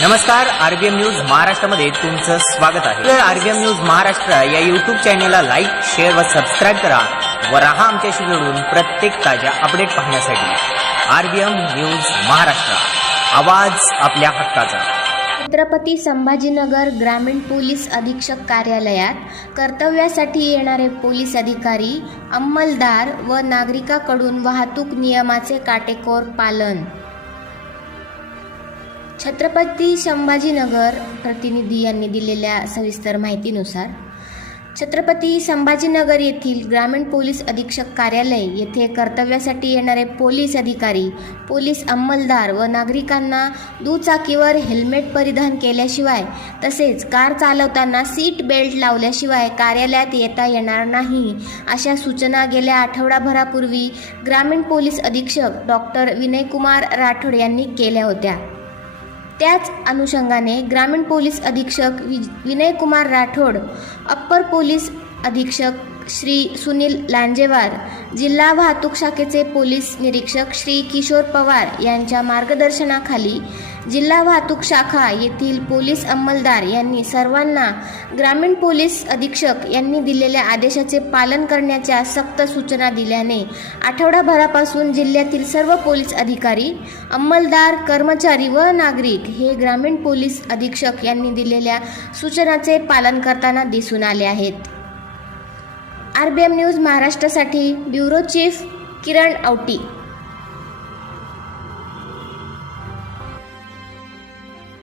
नमस्कार RBM news महाराष्ट्रामध्ये तुमचं स्वागत आहे. आरबीएम न्यूज महाराष्ट्र या युट्यूब चॅनेलला लाईक शेअर व सबस्क्राईब करा व राहा आमच्याशी जोडून प्रत्येक ताज्या अपडेट पाहण्यासाठी. RBM news Maharashtra. आवाज आपल्या हक्काचा. छत्रपती संभाजीनगर ग्रामीण पोलीस अधीक्षक कार्यालयात कर्तव्यासाठी येणारे पोलीस अधिकारी अंमलदार व नागरिकाकडून वाहतूक नियमाचे काटेकोर पालन. छत्रपती संभाजीनगर प्रतिनिधी यांनी दिलेल्या सविस्तर माहितीनुसार छत्रपती संभाजीनगर येथील ग्रामीण पोलीस अधीक्षक कार्यालय येथे कर्तव्यासाठी येणारे पोलीस अधिकारी पोलीस अंमलदार व नागरिकांना दुचाकीवर हेल्मेट परिधान केल्याशिवाय तसेच कार चालवताना सीट बेल्ट लावल्याशिवाय कार्यालयात येता येणार नाही अशा सूचना गेल्या आठवडाभरापूर्वी ग्रामीण पोलीस अधीक्षक डॉक्टर विनयकुमार राठोड यांनी केल्या होत्या. त्याच अनुषंगाने ग्रामीण पोलीस अधीक्षक वि विनयकुमार राठोड अप्पर पोलीस अधीक्षक श्री सुनील लांजेवार जिल्हा वाहतूक शाखेचे पोलीस निरीक्षक श्री किशोर पवार यांच्या मार्गदर्शनाखाली जिल्हा वाहतूक शाखा येथील पोलीस अंमलदार यांनी सर्वांना ग्रामीण पोलीस अधीक्षक यांनी दिलेल्या आदेशाचे पालन करण्याच्या सक्त सूचना दिल्याने आठवडाभरापासून जिल्ह्यातील सर्व पोलीस अधिकारी अंमलदार कर्मचारी व नागरिक हे ग्रामीण पोलीस अधीक्षक यांनी दिलेल्या सूचनाचे पालन करताना दिसून आले आहेत. आर बी एम न्यूज महाराष्ट्रासाठी ब्युरो चीफ किरण औटी.